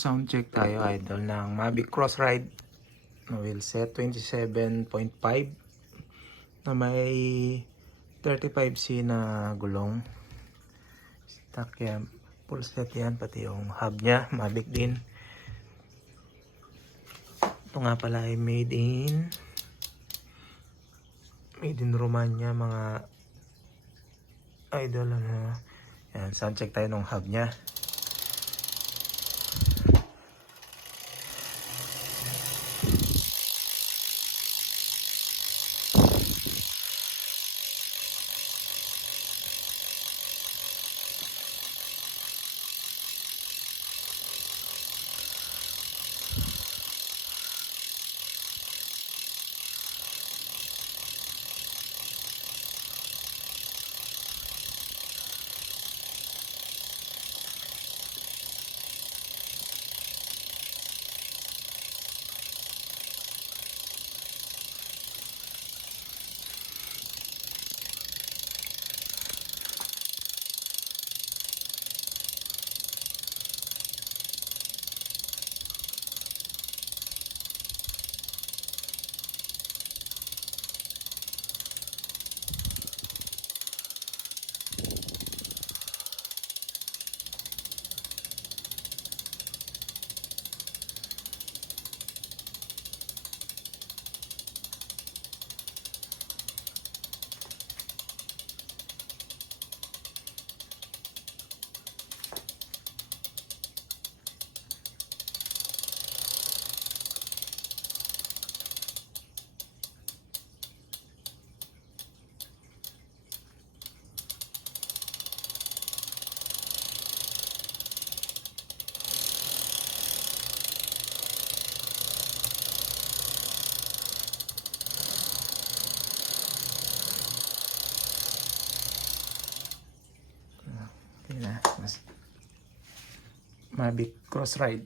Sound check tayo idol ng Mavic Cross Ride na wheelset 27.5 na may 35C na gulong. Stock yan, full set yan, pati yung hub nya Mavic din. Ito nga pala ay made in Romania mga idol. Yan, sound check tayo ng hub nya. Mavic Cross Ride.